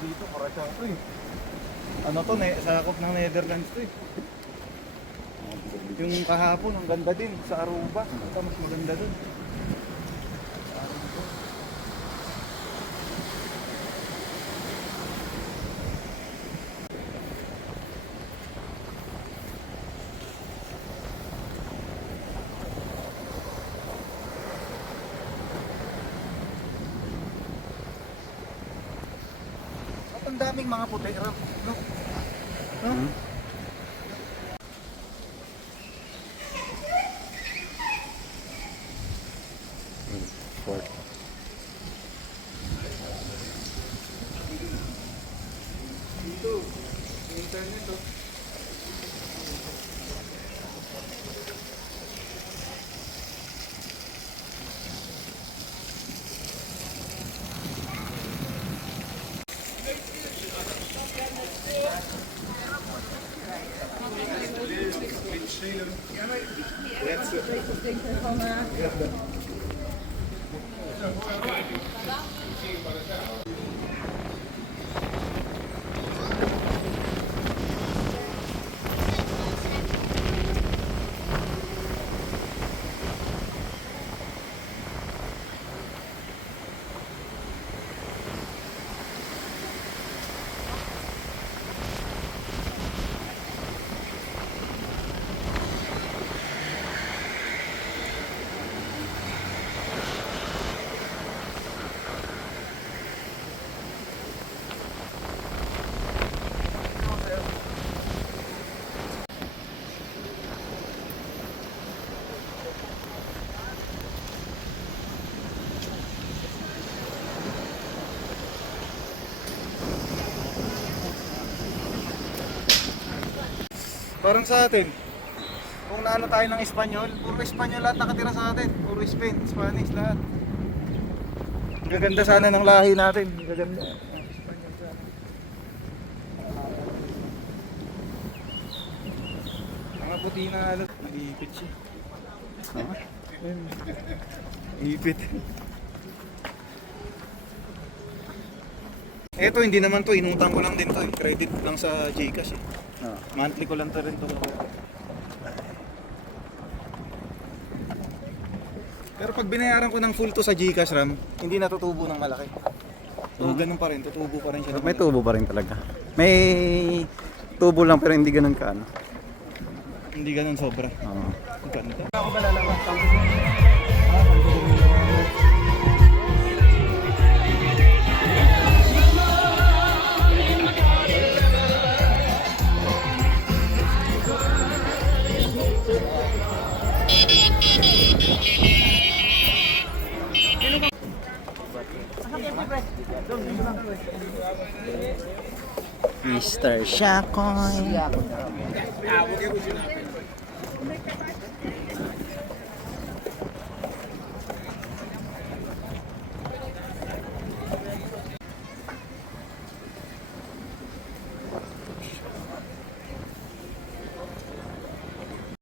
dito, Curaçao to eh. Ano to, sakop ng Netherlands to eh. Yung kahapon, ang ganda din sa Aruba. Ito, mas maganda dun. At ang daming mga puti, no? No? Dito, internet oh. Parang sa atin, kung naano tayo ng Espanyol, puro Espanyol lahat nakatira sa atin. Puro Spain, Spanish lahat. Ang gaganda sana ng lahi natin. Ang gaganda. Espanyol sana. Mga puti na alat. Nag-iipit siya. Ipit. Eto, hindi naman to. Inutang ko lang din to. Credit lang sa GCash eh. Monthly ko lang to rin to. Pero pag binayaran ko ng full to sa GCash RAM, hindi natutubo ng malaki. So ganun pa rin, tutubo pa rin siya. May tubo pa rin talaga. May tubo lang pero hindi ganun ka ano. Hindi ganun sobra. Oo. Ang ganda. Ako ba lalabas? Mr. Shakoy.